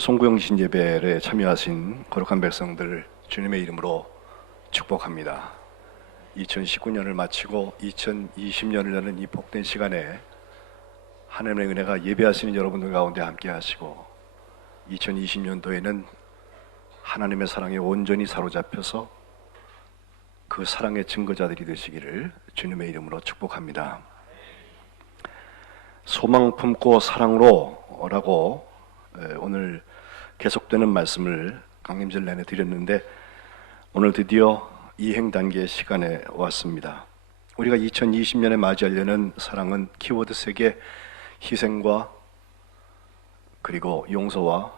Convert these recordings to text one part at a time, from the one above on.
송구영신 예배에 참여하신 거룩한 백성들 주님의 이름으로 축복합니다. 2019년을 마치고 2020년을 여는 이 복된 시간에 하나님의 은혜가 예배하시는 여러분들 가운데 함께 하시고 2020년도에는 하나님의 사랑에 온전히 사로잡혀서 그 사랑의 증거자들이 되시기를 주님의 이름으로 축복합니다. 소망 품고 사랑으로 라고 오늘 계속되는 말씀을 강림절 내내 드렸는데 오늘 드디어 이행 단계 시간에 왔습니다. 우리가 2020년에 맞이하려는 사랑은 키워드 3개, 희생과 그리고 용서와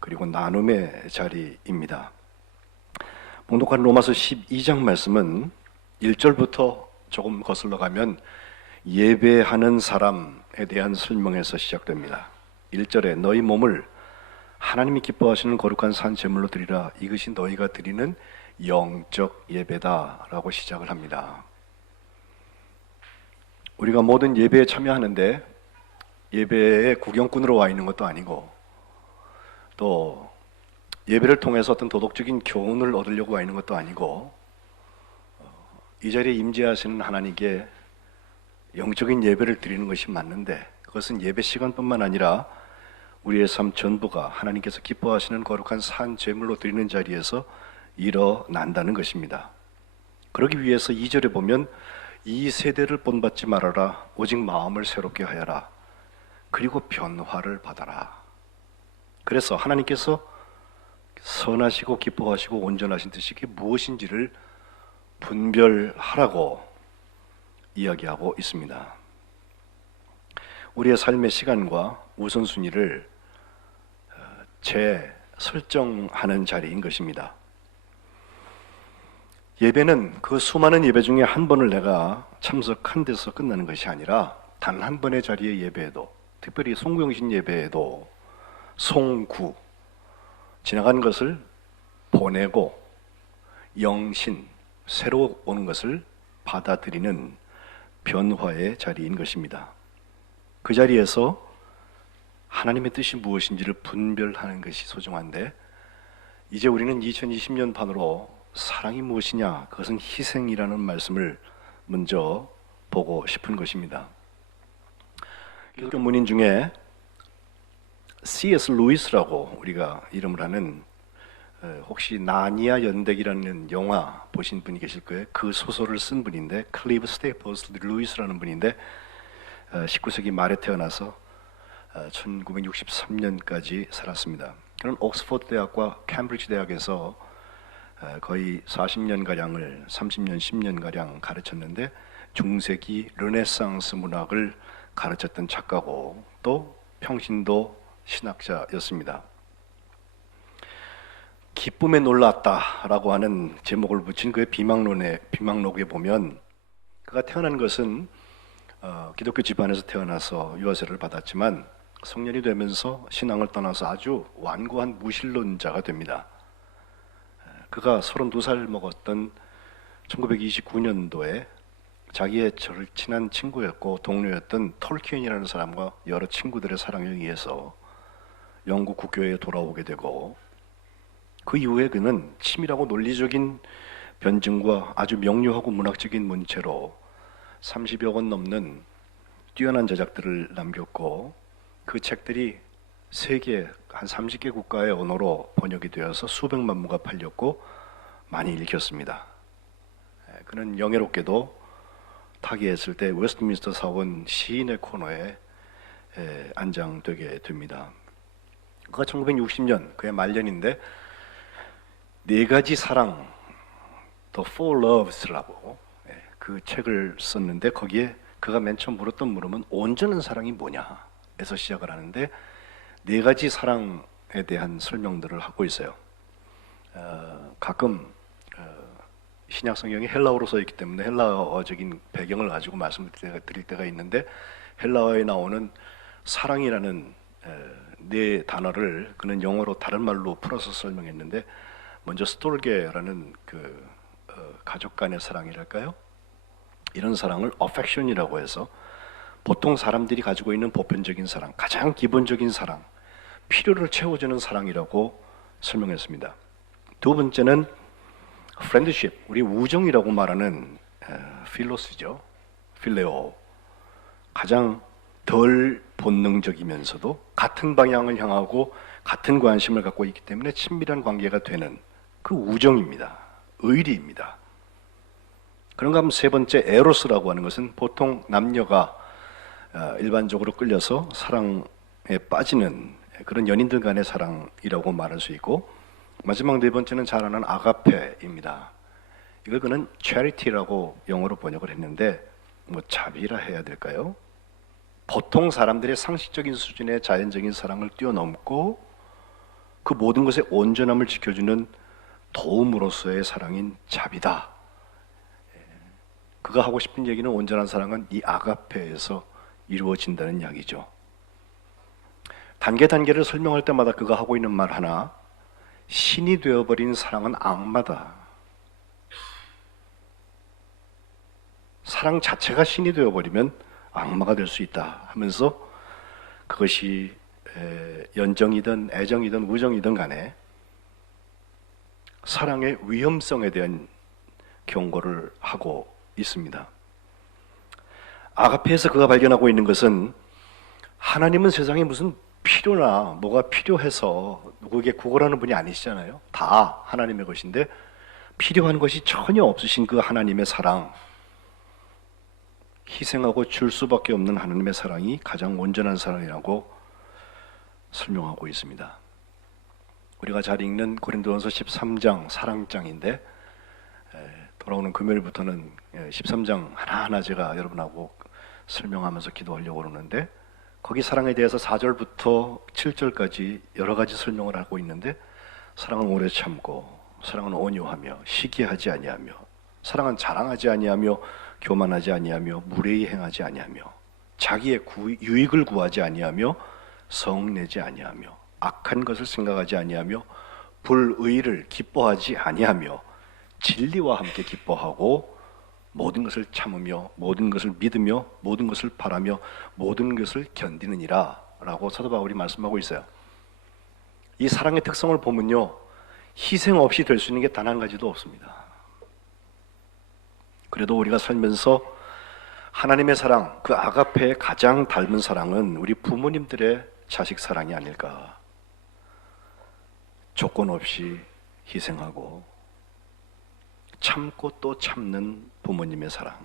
그리고 나눔의 자리입니다. 봉독한 로마서 12장 말씀은 1절부터 조금 거슬러 가면 예배하는 사람에 대한 설명에서 시작됩니다. 1절에 너희 몸을 하나님이 기뻐하시는 거룩한 산 제물로 드리라, 이것이 너희가 드리는 영적 예배다 라고 시작을 합니다. 우리가 모든 예배에 참여하는데 예배에 구경꾼으로 와 있는 것도 아니고 또 예배를 통해서 어떤 도덕적인 교훈을 얻으려고 와 있는 것도 아니고 이 자리에 임재하시는 하나님께 영적인 예배를 드리는 것이 맞는데 그것은 예배 시간뿐만 아니라 우리의 삶 전부가 하나님께서 기뻐하시는 거룩한 산 제물로 드리는 자리에서 일어난다는 것입니다. 그러기 위해서 2절에 보면 이 세대를 본받지 말아라, 오직 마음을 새롭게 하여라, 그리고 변화를 받아라. 그래서 하나님께서 선하시고 기뻐하시고 온전하신 뜻이 그게 무엇인지를 분별하라고 이야기하고 있습니다. 우리의 삶의 시간과 우선순위를 재설정하는 자리인 것입니다. 예배는 그 수많은 예배 중에 한 번을 내가 참석한 데서 끝나는 것이 아니라 단 한 번의 자리의 예배에도, 특별히 송구영신 예배에도 송구, 지나간 것을 보내고 영신, 새로 오는 것을 받아들이는 변화의 자리인 것입니다. 그 자리에서 하나님의 뜻이 무엇인지를 분별하는 것이 소중한데 이제 우리는 2020년 반으로 사랑이 무엇이냐, 그것은 희생이라는 말씀을 먼저 보고 싶은 것입니다. 기독교 문인 중에 C.S. 루이스라고 우리가 이름을 하는 혹시 나니아 연대기라는 영화 보신 분이 계실 거예요. 그 소설을 쓴 분인데 클리브 스테이플스 루이스라는 분인데 19세기 말에 태어나서 1963년까지 살았습니다. 그는 옥스퍼드 대학과 캠브리지 대학에서 거의 40년가량을 30년, 10년가량 가르쳤는데 중세기 르네상스 문학을 가르쳤던 작가고 또 평신도 신학자였습니다. 기쁨에 놀랐다라고 하는 제목을 붙인 그의 비망록에 보면 그가 태어난 것은 기독교 집안에서 태어나서 유아세를 받았지만 성년이 되면서 신앙을 떠나서 아주 완고한 무신론자가 됩니다. 그가 32살 먹었던 1929년도에 자기의 절친한 친구였고 동료였던 톨키엔이라는 사람과 여러 친구들의 사랑에 의해서 영국 국교에 돌아오게 되고 그 이후에 그는 치밀하고 논리적인 변증과 아주 명료하고 문학적인 문체로 30여 권 넘는 뛰어난 저작들을 남겼고 그 책들이 세계 한 30개 국가의 언어로 번역이 되어서 수백만 부가 팔렸고 많이 읽혔습니다. 그는 영예롭게도 타계했을 때 웨스트민스터 사원 시인의 코너에 안장되게 됩니다. 그가 1960년 그의 말년인데 4가지 사랑, The Four Loves라고 그 책을 썼는데 거기에 그가 맨 처음 물었던 물음은 온전한 사랑이 뭐냐 에서 시작을 하는데 4가지 사랑에 대한 설명들을 하고 있어요. 가끔 신약 성경이 헬라어로 써 있기 때문에 헬라어적인 배경을 가지고 말씀을 드릴 때가 있는데 헬라어에 나오는 사랑이라는 4 단어를 그는 영어로 다른 말로 풀어서 설명했는데 먼저 스톨게라는 그 가족 간의 사랑이랄까요? 이런 사랑을 affection이라고 해서 보통 사람들이 가지고 있는 보편적인 사랑, 가장 기본적인 사랑, 필요를 채워주는 사랑이라고 설명했습니다. 두 번째는 friendship, 우리 우정이라고 말하는 필로스죠. 필레오. 가장 덜 본능적이면서도 같은 방향을 향하고 같은 관심을 갖고 있기 때문에 친밀한 관계가 되는 그 우정입니다. 의리입니다. 그런가 하면 세 번째 에로스라고 하는 것은 보통 남녀가 일반적으로 끌려서 사랑에 빠지는 그런 연인들 간의 사랑이라고 말할 수 있고, 마지막 네 번째는 잘 아는 아가페입니다. 이걸 그는 charity라고 영어로 번역을 했는데 뭐 자비라 해야 될까요? 보통 사람들의 상식적인 수준의 자연적인 사랑을 뛰어넘고 그 모든 것의 온전함을 지켜주는 도움으로서의 사랑인 자비다. 그가 하고 싶은 얘기는 온전한 사랑은 이 아가페에서 이루어진다는 이야기죠. 단계를 설명할 때마다 그가 하고 있는 말 하나, 신이 되어버린 사랑은 악마다. 사랑 자체가 신이 되어버리면 악마가 될 수 있다 하면서 그것이 연정이든 애정이든 우정이든 간에 사랑의 위험성에 대한 경고를 하고 있습니다. 아가페에서 그가 발견하고 있는 것은 하나님은 세상에 무슨 필요나 뭐가 필요해서 누구에게 구걸하는 분이 아니시잖아요. 다 하나님의 것인데 필요한 것이 전혀 없으신 그 하나님의 사랑, 희생하고 줄 수밖에 없는 하나님의 사랑이 가장 온전한 사랑이라고 설명하고 있습니다. 우리가 잘 읽는 고린도전서 13장 사랑장인데 돌아오는 금요일부터는 13장 하나하나 제가 여러분하고 설명하면서 기도하려고 그러는데, 거기 사랑에 대해서 4절부터 7절까지 여러 가지 설명을 하고 있는데, 사랑은 오래 참고, 사랑은 온유하며 시기하지 아니하며, 사랑은 자랑하지 아니하며 교만하지 아니하며 무례히 행하지 아니하며 자기의 유익을 구하지 아니하며 성내지 아니하며 악한 것을 생각하지 아니하며 불의를 기뻐하지 아니하며 진리와 함께 기뻐하고 모든 것을 참으며 모든 것을 믿으며 모든 것을 바라며 모든 것을 견디느니라 라고 사도 바울이 말씀하고 있어요. 이 사랑의 특성을 보면요, 희생 없이 될 수 있는 게 단 한 가지도 없습니다. 그래도 우리가 살면서 하나님의 사랑, 그 아가페의 가장 닮은 사랑은 우리 부모님들의 자식 사랑이 아닐까. 조건 없이 희생하고 참고 또 참는 부모님의 사랑,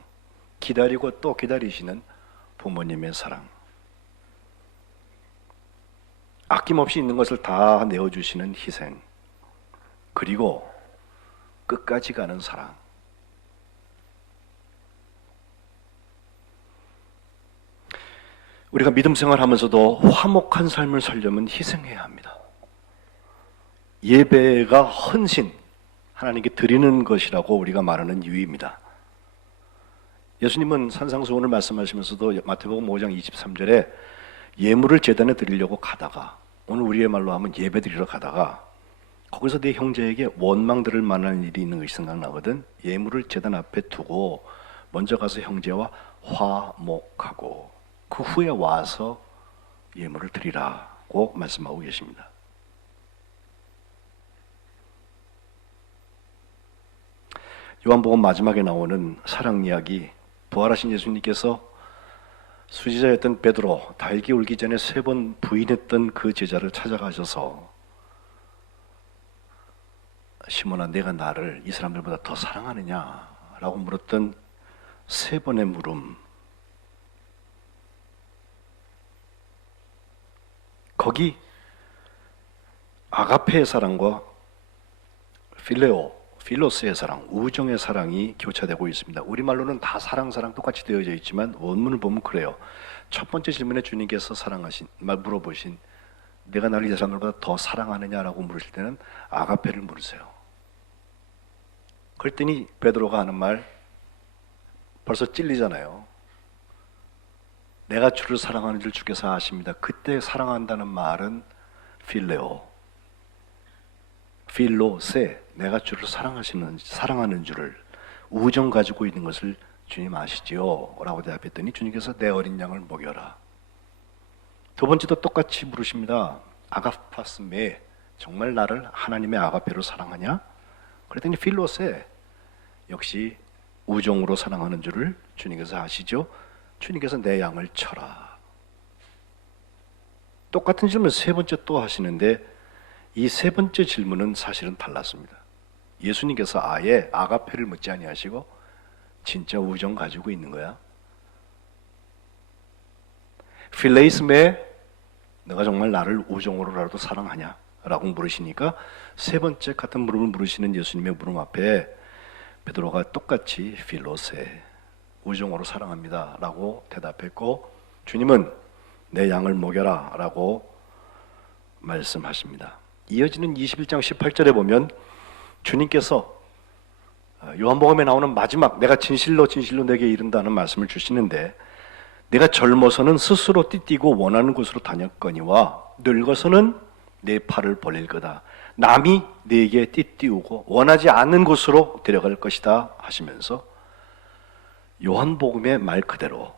기다리고 또 기다리시는 부모님의 사랑, 아낌없이 있는 것을 다 내어주시는 희생, 그리고 끝까지 가는 사랑. 우리가 믿음 생활하면서도 화목한 삶을 살려면 희생해야 합니다. 예배가 헌신, 하나님께 드리는 것이라고 우리가 말하는 이유입니다. 예수님은 산상수훈을 말씀하시면서도 마태복음 5장 23절에 예물을 제단에 드리려고 가다가, 오늘 우리의 말로 하면 예배 드리러 가다가 거기서 내 형제에게 원망 들을 만한 일이 있는 것이 생각나거든. 예물을 제단 앞에 두고 먼저 가서 형제와 화목하고 그 후에 와서 예물을 드리라고 말씀하고 계십니다. 요한복음 마지막에 나오는 사랑 이야기, 부활하신 예수님께서 수지자였던 베드로, 달기 울기 전에 3번 부인했던 그 제자를 찾아가셔서 시몬아, 내가 나를 이 사람들보다 더 사랑하느냐? 라고 물었던 3번의 물음, 거기 아가페의 사랑과 필로스의 사랑, 우정의 사랑이 교차되고 있습니다. 우리말로는 다 사랑 똑같이 되어져 있지만 원문을 보면 그래요. 첫 번째 질문에 주님께서 물어보신 내가 나를 이 사람들보다 더 사랑하느냐라고 물으실 때는 아가페를 물으세요. 그랬더니 베드로가 하는 말 벌써 찔리잖아요. 내가 주를 사랑하는 줄 주께서 아십니다. 그때 사랑한다는 말은 필로세, 내가 주를 사랑하는 줄을, 우정 가지고 있는 것을 주님 아시지요? 라고 대답했더니 주님께서 내 어린 양을 먹여라. 두 번째도 똑같이 물으십니다. 아가파스메, 정말 나를 하나님의 아가페로 사랑하냐? 그랬더니 필로세, 역시 우정으로 사랑하는 줄을 주님께서 아시죠? 주님께서 내 양을 쳐라. 똑같은 질문 세 번째 또 하시는데 이 세 번째 질문은 사실은 달랐습니다. 예수님께서 아예 아가페를 묻지 아니하시고 진짜 우정 가지고 있는 거야. 필레이스메, 너가 정말 나를 우정으로라도 사랑하냐? 라고 물으시니까 세 번째 같은 물음을 물으시는 예수님의 물음 앞에 베드로가 똑같이 필로세, 우정으로 사랑합니다 라고 대답했고, 주님은 내 양을 먹여라 라고 말씀하십니다. 이어지는 21장 18절에 보면 주님께서 요한복음에 나오는 마지막 내가 진실로 진실로 내게 이른다는 말씀을 주시는데, 내가 젊어서는 스스로 띠띠고 원하는 곳으로 다녔거니와 늙어서는 내 팔을 벌릴 거다. 남이 내게 띠띠우고 원하지 않는 곳으로 데려갈 것이다 하시면서 요한복음의 말 그대로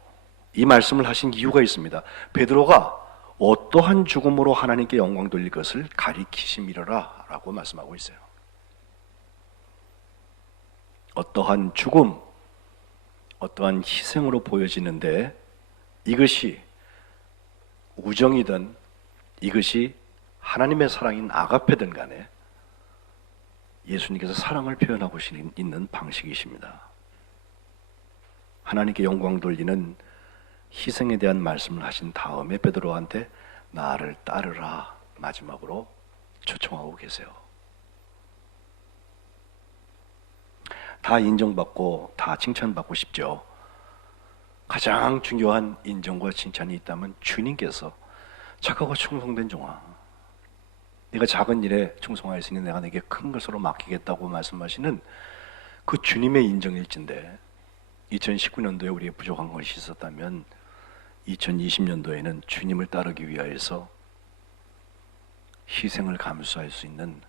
이 말씀을 하신 이유가 있습니다. 베드로가 어떠한 죽음으로 하나님께 영광 돌릴 것을 가리키심이라 라고 말씀하고 있어요. 어떠한 죽음, 어떠한 희생으로 보여지는데 이것이 우정이든 이것이 하나님의 사랑인 아가페든 간에 예수님께서 사랑을 표현하고 있는 방식이십니다. 하나님께 영광 돌리는 희생에 대한 말씀을 하신 다음에 베드로한테 나를 따르라 마지막으로 초청하고 계세요. 다 인정받고 다 칭찬받고 싶죠. 가장 중요한 인정과 칭찬이 있다면 주님께서 착하고 충성된 종아, 네가 작은 일에 충성하였으니 내가 내게 큰 것으로 맡기겠다고 말씀하시는 그 주님의 인정일진데, 2019년도에 우리의 부족한 것이 있었다면 2020년도에는 주님을 따르기 위하여서 희생을 감수할 수 있는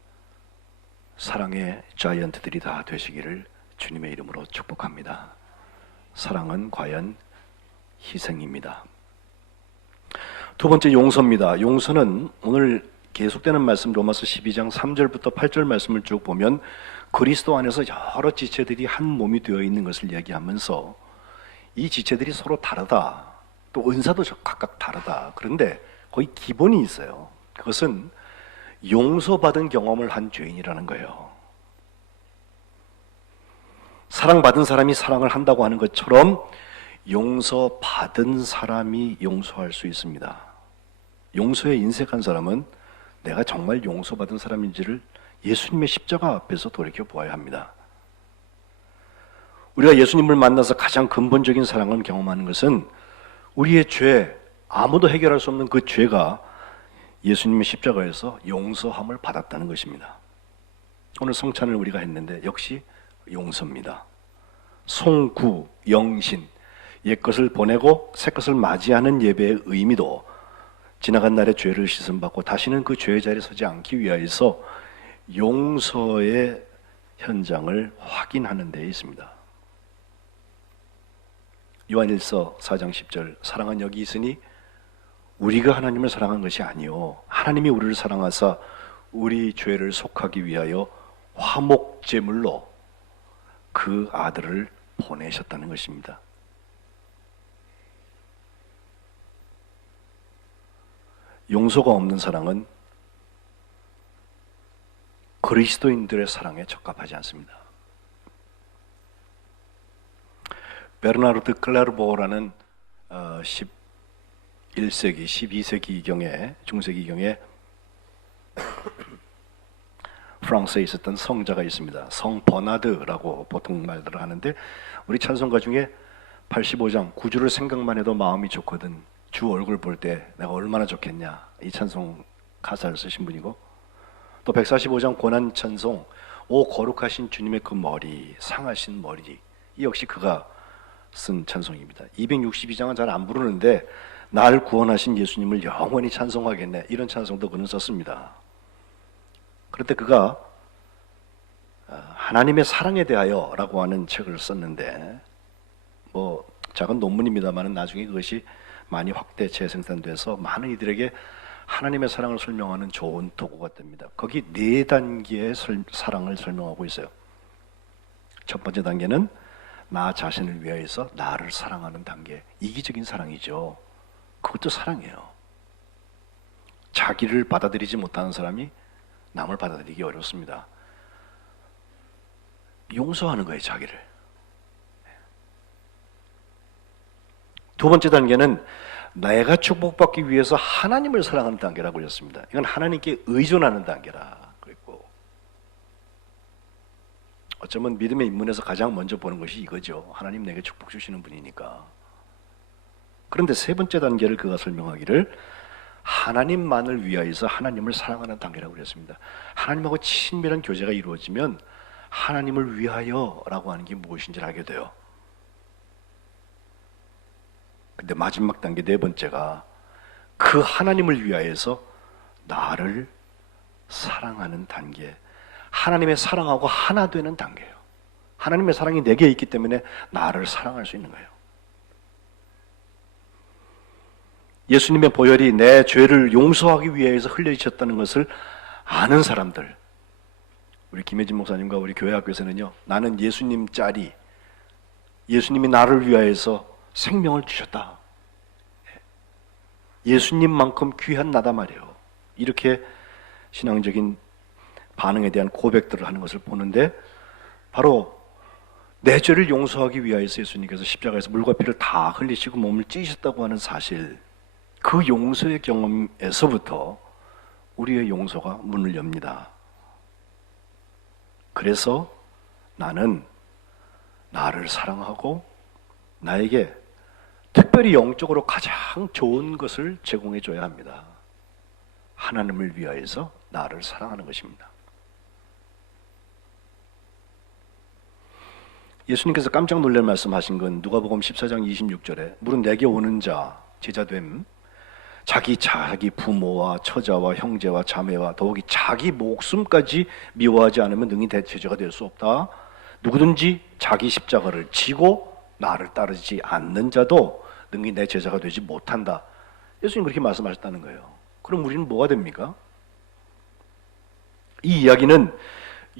사랑의 자이언트들이 다 되시기를 주님의 이름으로 축복합니다. 사랑은 과연 희생입니다. 두 번째, 용서입니다. 용서는 오늘 계속되는 말씀 로마서 12장 3절부터 8절 말씀을 쭉 보면 그리스도 안에서 여러 지체들이 한 몸이 되어 있는 것을 이야기하면서 이 지체들이 서로 다르다, 또 은사도 각각 다르다. 그런데 거의 기본이 있어요. 그것은 용서받은 경험을 한 죄인이라는 거예요. 사랑받은 사람이 사랑을 한다고 하는 것처럼 용서받은 사람이 용서할 수 있습니다. 용서에 인색한 사람은 내가 정말 용서받은 사람인지를 예수님의 십자가 앞에서 돌이켜 보아야 합니다. 우리가 예수님을 만나서 가장 근본적인 사랑을 경험하는 것은 우리의 죄, 아무도 해결할 수 없는 그 죄가 예수님의 십자가에서 용서함을 받았다는 것입니다. 오늘 성찬을 우리가 했는데 역시 용서입니다. 송구, 영신, 옛것을 보내고 새것을 맞이하는 예배의 의미도 지나간 날의 죄를 씻음받고 다시는 그 죄의 자리에 서지 않기 위하여서 용서의 현장을 확인하는 데 있습니다. 요한일서 4장 10절, 사랑은 여기 있으니 우리가 하나님을 사랑한 것이 아니요 하나님이 우리를 사랑하사 우리 죄를 속하기 위하여 화목제물로 그 아들을 보내셨다는 것입니다. 용서가 없는 사랑은 그리스도인들의 사랑에 적합하지 않습니다. 베르나르드 클레르보라는 11세기, 12세기경에 중세기경에 프랑스에 있었던 성자가 있습니다. 성 버나드라고 보통 말들을 하는데 우리 찬송가 중에 85장 구주를 생각만 해도 마음이 좋거든 주 얼굴 볼 때 내가 얼마나 좋겠냐, 이 찬송 가사를 쓰신 분이고, 또 145장 고난 찬송 오 거룩하신 주님의 그 머리, 상하신 머리, 이 역시 그가 쓴 찬송입니다. 262장은 잘 안 부르는데 날 구원하신 예수님을 영원히 찬송하겠네, 이런 찬송도 그는 썼습니다. 그런데 그가 하나님의 사랑에 대하여 라고 하는 책을 썼는데, 작은 논문입니다만 나중에 그것이 많이 확대 재생산돼서 많은 이들에게 하나님의 사랑을 설명하는 좋은 도구가 됩니다. 거기 4단계의 사랑을 설명하고 있어요. 첫 번째 단계는 나 자신을 위하여서 나를 사랑하는 단계. 이기적인 사랑이죠. 그것도 사랑이에요. 자기를 받아들이지 못하는 사람이 남을 받아들이기 어렵습니다. 용서하는 거예요, 자기를. 두 번째 단계는 내가 축복받기 위해서 하나님을 사랑하는 단계라고 했습니다. 이건 하나님께 의존하는 단계라 그랬고, 어쩌면 믿음의 입문에서 가장 먼저 보는 것이 이거죠. 하나님 내게 축복 주시는 분이니까. 그런데 세 번째 단계를 그가 설명하기를 하나님만을 위하여서 하나님을 사랑하는 단계라고 그랬습니다. 하나님하고 친밀한 교제가 이루어지면 하나님을 위하여라고 하는 게 무엇인지를 알게 돼요. 근데 마지막 단계 네 번째가 그 하나님을 위하여서 나를 사랑하는 단계. 하나님의 사랑하고 하나 되는 단계예요. 하나님의 사랑이 내게 있기 때문에 나를 사랑할 수 있는 거예요. 예수님의 보혈이 내 죄를 용서하기 위해서 흘려지셨다는 것을 아는 사람들, 우리 김혜진 목사님과 우리 교회 학교에서는요, 나는 예수님 짤이, 예수님이 나를 위하여서 생명을 주셨다, 예수님만큼 귀한 나다 말이에요. 이렇게 신앙적인 반응에 대한 고백들을 하는 것을 보는데, 바로 내 죄를 용서하기 위하여서 예수님께서 십자가에서 물과 피를 다 흘리시고 몸을 찢으셨다고 하는 사실, 그 용서의 경험에서부터 우리의 용서가 문을 엽니다. 그래서 나는 나를 사랑하고 나에게 특별히 영적으로 가장 좋은 것을 제공해 줘야 합니다. 하나님을 위하여서 나를 사랑하는 것입니다. 예수님께서 깜짝 놀랄 말씀하신 건 누가복음 14장 26절에 물은 내게 오는 자, 제자됨, 자기 부모와 처자와 형제와 자매와 더욱이 자기 목숨까지 미워하지 않으면 능히 내 제자가 될 수 없다. 누구든지 자기 십자가를 지고 나를 따르지 않는 자도 능히 내 제자가 되지 못한다. 예수님 그렇게 말씀하셨다는 거예요. 그럼 우리는 뭐가 됩니까? 이 이야기는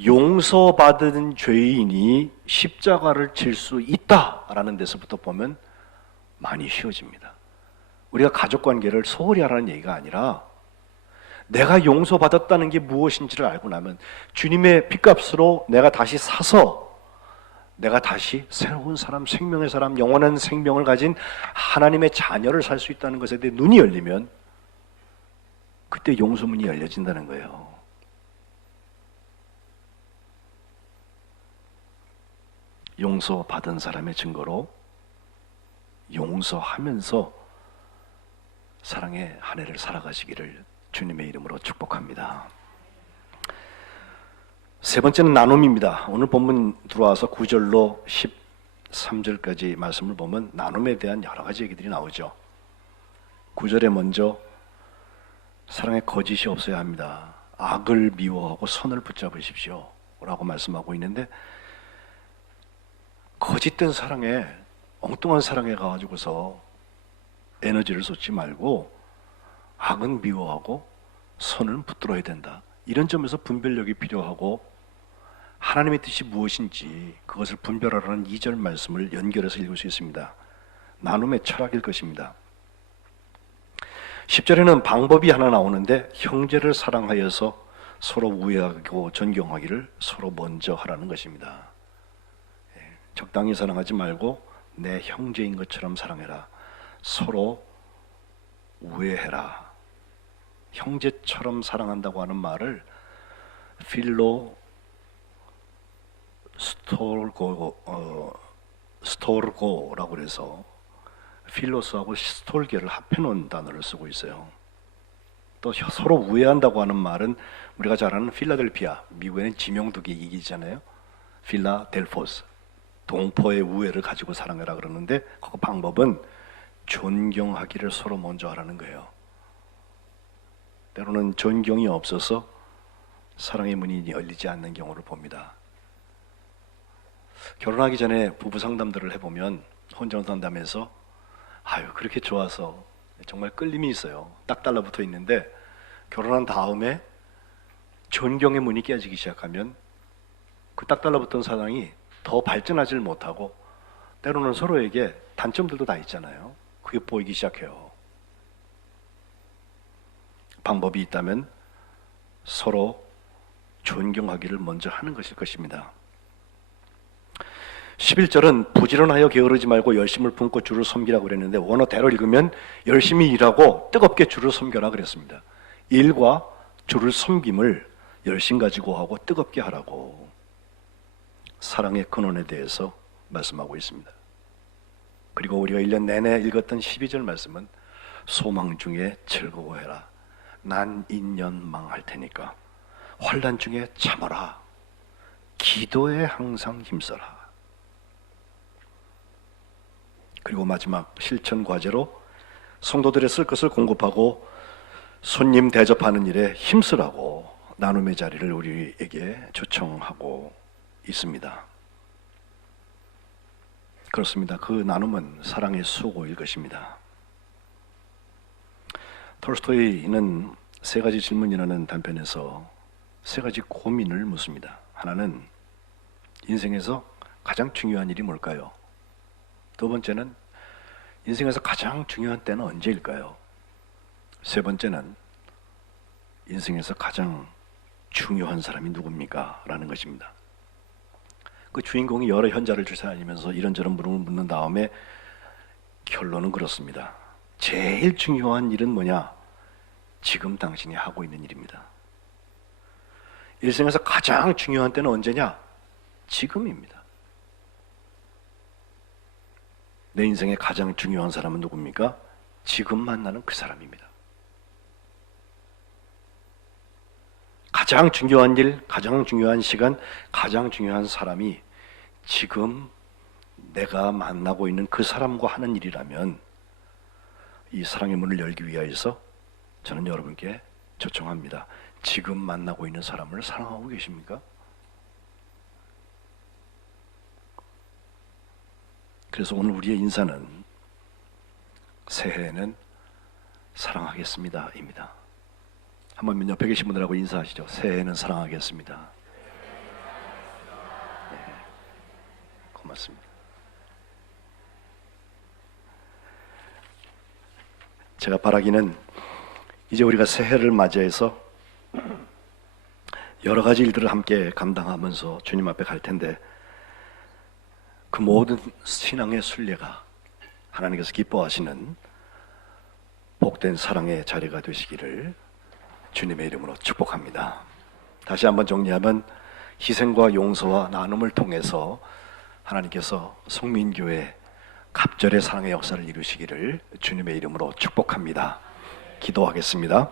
용서받은 죄인이 십자가를 질 수 있다라는 데서부터 보면 많이 쉬워집니다. 우리가 가족관계를 소홀히 하라는 얘기가 아니라 내가 용서받았다는 게 무엇인지를 알고 나면 주님의 핏값으로 내가 다시 사서 내가 다시 새로운 사람, 생명의 사람, 영원한 생명을 가진 하나님의 자녀를 살 수 있다는 것에 대해 눈이 열리면 그때 용서문이 열려진다는 거예요. 용서받은 사람의 증거로 용서하면서 사랑의 한 해를 살아가시기를 주님의 이름으로 축복합니다. 세 번째는 나눔입니다. 오늘 본문 들어와서 9절로 13절까지 말씀을 보면 나눔에 대한 여러 가지 얘기들이 나오죠. 9절에 먼저 사랑에 거짓이 없어야 합니다. 악을 미워하고 선을 붙잡으십시오 라고 말씀하고 있는데, 거짓된 사랑에, 엉뚱한 사랑에 가가지고서 에너지를 쏟지 말고 악은 미워하고 선은 붙들어야 된다. 이런 점에서 분별력이 필요하고 하나님의 뜻이 무엇인지 그것을 분별하라는 2절 말씀을 연결해서 읽을 수 있습니다. 나눔의 철학일 것입니다. 10절에는 방법이 하나 나오는데 형제를 사랑하여서 서로 우애하고 존경하기를 서로 먼저 하라는 것입니다. 적당히 사랑하지 말고 내 형제인 것처럼 사랑해라. 서로 우애해라. 형제처럼 사랑한다고 하는 말을 필로 스톨고라고 해서 필로스하고 스톨게를 합해놓은 단어를 쓰고 있어요. 또 서로 우애한다고 하는 말은 우리가 잘 아는 필라델피아, 미국에는 지명도 기기잖아요. 필라델포스, 동포의 우애를 가지고 사랑해라 그러는데 그 방법은 존경하기를 서로 먼저 하라는 거예요. 때로는 존경이 없어서 사랑의 문이 열리지 않는 경우를 봅니다. 결혼하기 전에 부부 상담들을 해보면 혼전 상담에서 아유 그렇게 좋아서 정말 끌림이 있어요. 딱 달라붙어 있는데 결혼한 다음에 존경의 문이 깨지기 시작하면 그 딱 달라붙은 사랑이 더 발전하지를 못하고 때로는 서로에게 단점들도 다 있잖아요. 그게 보이기 시작해요. 방법이 있다면 서로 존경하기를 먼저 하는 것일 것입니다. 11절은 부지런하여 게으르지 말고 열심을 품고 주를 섬기라고 그랬는데 원어대로 읽으면 열심히 일하고 뜨겁게 주를 섬겨라 그랬습니다. 일과 주를 섬김을 열심 가지고 하고 뜨겁게 하라고 사랑의 근원에 대해서 말씀하고 있습니다. 그리고 우리가 1년 내내 읽었던 12절 말씀은 소망 중에 즐거워해라. 난 인연 망할 테니까 환난 중에 참아라. 기도에 항상 힘써라. 그리고 마지막 실천 과제로 성도들의 쓸 것을 공급하고 손님 대접하는 일에 힘쓰라고 나눔의 자리를 우리에게 초청하고 있습니다. 그렇습니다. 그 나눔은 사랑의 수고일 것입니다. 톨스토이는 세 가지 질문이라는 단편에서 세 가지 고민을 묻습니다. 하나는 인생에서 가장 중요한 일이 뭘까요? 두 번째는 인생에서 가장 중요한 때는 언제일까요? 세 번째는 인생에서 가장 중요한 사람이 누굽니까? 라는 것입니다. 그 주인공이 여러 현자를 주사다니면서 이런저런 물음을 묻는 다음에 결론은 그렇습니다. 제일 중요한 일은 뭐냐? 지금 당신이 하고 있는 일입니다. 일생에서 가장 중요한 때는 언제냐? 지금입니다. 내 인생의 가장 중요한 사람은 누굽니까? 지금 만나는 그 사람입니다. 가장 중요한 일, 가장 중요한 시간, 가장 중요한 사람이 지금 내가 만나고 있는 그 사람과 하는 일이라면 이 사랑의 문을 열기 위하여서 저는 여러분께 초청합니다. 지금 만나고 있는 사람을 사랑하고 계십니까? 그래서 오늘 우리의 인사는 새해에는 사랑하겠습니다 입니다. 한번 옆에 계신 분들하고 인사하시죠. 새해에는 사랑하겠습니다. 네, 고맙습니다. 제가 바라기는 이제 우리가 새해를 맞이해서 여러 가지 일들을 함께 감당하면서 주님 앞에 갈 텐데 그 모든 신앙의 순례가 하나님께서 기뻐하시는 복된 사랑의 자리가 되시기를 주님의 이름으로 축복합니다. 다시 한번 정리하면 희생과 용서와 나눔을 통해서 하나님께서 성민교회 갑절의 사랑의 역사를 이루시기를 주님의 이름으로 축복합니다. 기도하겠습니다.